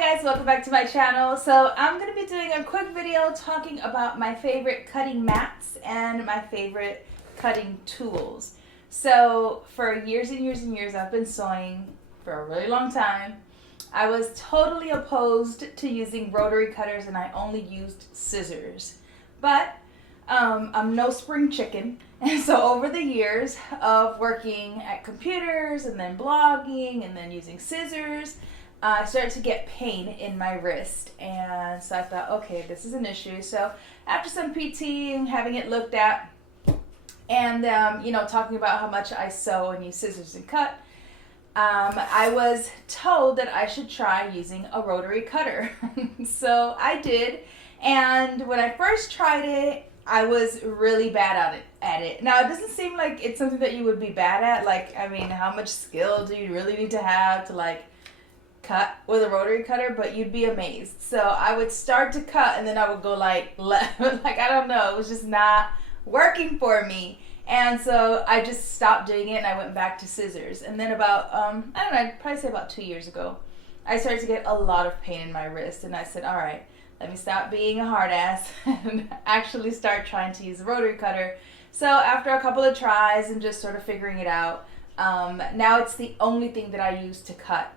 guys, welcome back to my channel. So I'm going to be doing a quick video talking about my favorite cutting mats and my favorite cutting tools. So for years and years and years I've been sewing for a really long time. I was totally opposed to using rotary cutters and I only used scissors. But I'm no spring chicken, and so over the years of working at computers and then blogging and then using scissors, I started to get pain in my wrist, and so I thought, okay, this is an issue. So after some PT and having it looked at, and talking about how much I sew and use scissors and cut, I was told that I should try using a rotary cutter. So I did, and when I first tried it, I was really bad at it. Now, it doesn't seem like it's something that you would be bad at. Like, I mean, how much skill do you really need to have to, like, cut with a rotary cutter? But you'd be amazed. So I would start to cut, and then I would go, like I don't know. It was just not working for me. And so I just stopped doing it, and I went back to scissors. And then about, I don't know, I'd probably say about 2 years ago, I started to get a lot of pain in my wrist. And I said, all right, let me stop being a hard ass and actually start trying to use a rotary cutter. So after a couple of tries and just sort of figuring it out, now it's the only thing that I use to cut.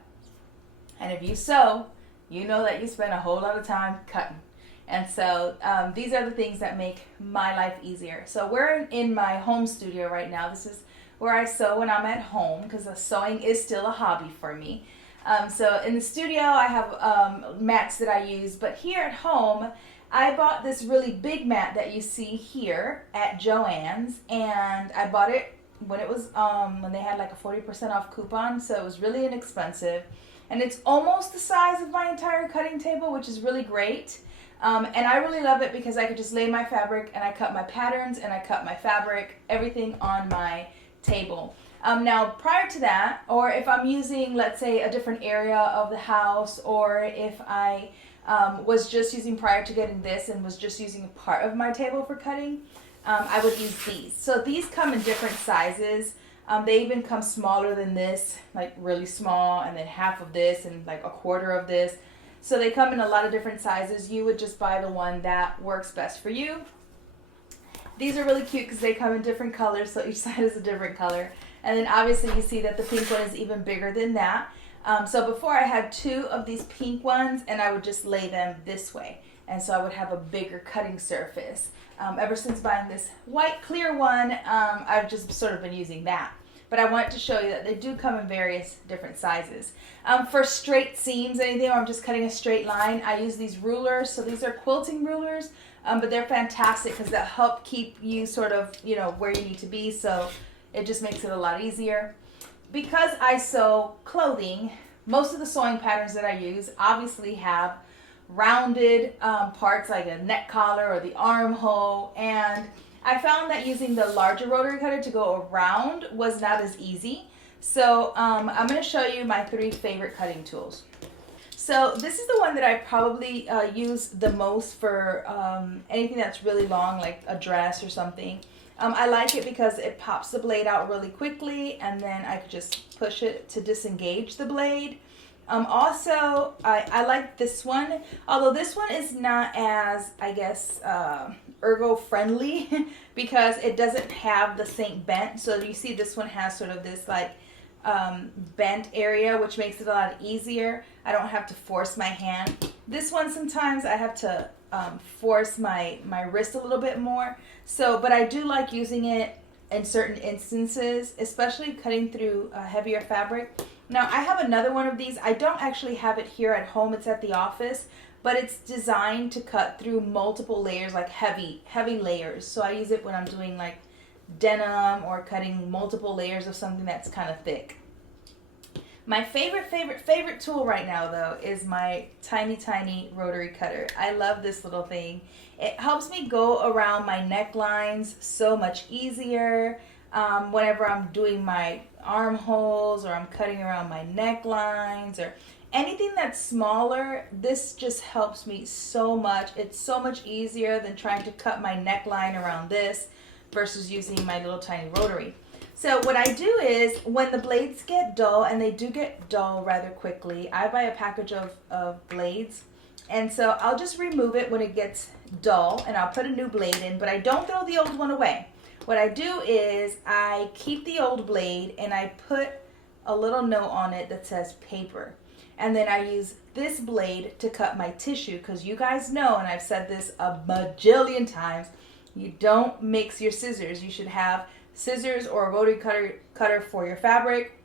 And if you sew, you know that you spend a whole lot of time cutting. And so these are the things that make my life easier. So we're in my home studio right now. This is where I sew when I'm at home, because sewing is still a hobby for me. So in the studio I have mats that I use, but here at home I bought this really big mat that you see here at Joann's, and I bought it when it was when they had like a 40% off coupon, so it was really inexpensive, and it's almost the size of my entire cutting table, which is really great. And I really love it because I could just lay my fabric and I cut my patterns and I cut my fabric, everything on my table. Now, prior to that, or if I'm using, let's say, a different area of the house, or if I was just using, prior to getting this, and was just using a part of my table for cutting, I would use these. So these come in different sizes. They even come smaller than this, like really small, and then half of this, and like a quarter of this. So they come in a lot of different sizes. You would just buy the one that works best for you. These are really cute because they come in different colors, so each side is a different color. And then obviously you see that the pink one is even bigger than that. So before I had two of these pink ones, and I would just lay them this way. And so I would have a bigger cutting surface. Ever since buying this white clear one, I've just sort of been using that. But I wanted to show you that they do come in various different sizes. For straight seams, anything, or I'm just cutting a straight line, I use these rulers. So these are quilting rulers, but they're fantastic because they'll help keep you sort of, where you need to be. So it just makes it a lot easier. Because I sew clothing, most of the sewing patterns that I use obviously have rounded parts like a neck collar or the armhole, and I found that using the larger rotary cutter to go around was not as easy. So I'm going to show you my 3 favorite cutting tools. So this is the one that I probably use the most for anything that's really long, like a dress or something. I like it because it pops the blade out really quickly, and then I could just push it to disengage the blade. Also, I like this one, although this one is not as, I guess, ergo friendly because it doesn't have the same bent. So you see this one has sort of this like bent area, which makes it a lot easier. I don't have to force my hand. This one, sometimes I have to force my wrist a little bit more. So, but I do like using it in certain instances, especially cutting through heavier fabric. Now, I have another one of these. I don't actually have it here at home. It's at the office, but it's designed to cut through multiple layers, like heavy layers. So I use it when I'm doing like denim or cutting multiple layers of something that's kind of thick. My favorite tool right now, though, is my tiny rotary cutter. I love this little thing. It helps me go around my necklines so much easier. Whenever I'm doing my armholes, or I'm cutting around my necklines, or anything that's smaller, this just helps me so much. It's so much easier than trying to cut my neckline around this versus using my little tiny rotary. So what I do is when the blades get dull, and they do get dull rather quickly, I buy a package of blades. And so I'll just remove it when it gets dull and I'll put a new blade in, but I don't throw the old one away. What I do is I keep the old blade and I put a little note on it that says paper. And then I use this blade to cut my tissue, because you guys know, and I've said this a bajillion times, you don't mix your scissors. You should have scissors or a rotary cutter for your fabric,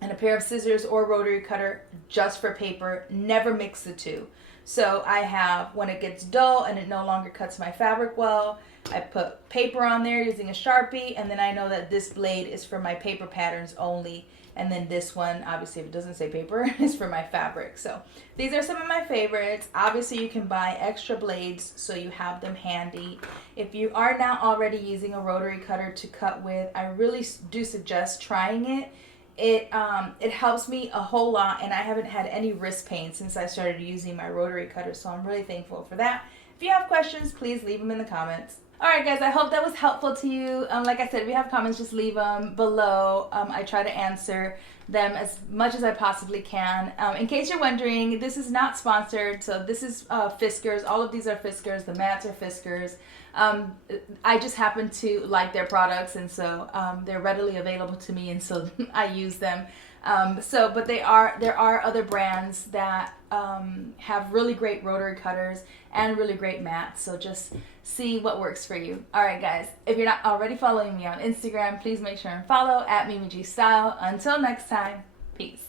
and a pair of scissors or rotary cutter just for paper. Never mix the two. So I have, when it gets dull and it no longer cuts my fabric well, I put paper on there using a Sharpie, and then I know that this blade is for my paper patterns only. And then this one, obviously if it doesn't say paper, is for my fabric. So these are some of my favorites. Obviously you can buy extra blades so you have them handy. If you are not already using a rotary cutter to cut with, I really do suggest trying it. It helps me a whole lot, and I haven't had any wrist pain since I started using my rotary cutter, so I'm really thankful for that. If you have questions, please leave them in the comments. Alright guys, I hope that was helpful to you. Like I said, if you have comments, just leave them below. I try to answer them as much as I possibly can. In case you're wondering, this is not sponsored, so this is Fiskars. All of these are Fiskars. The mats are Fiskars. I just happen to like their products, and so they're readily available to me, and so I use them. But there are other brands that have really great rotary cutters and really great mats, so just see what works for you. Alright guys, if you're not already following me on Instagram, please make sure and follow @MimiGStyle. Until next time, peace.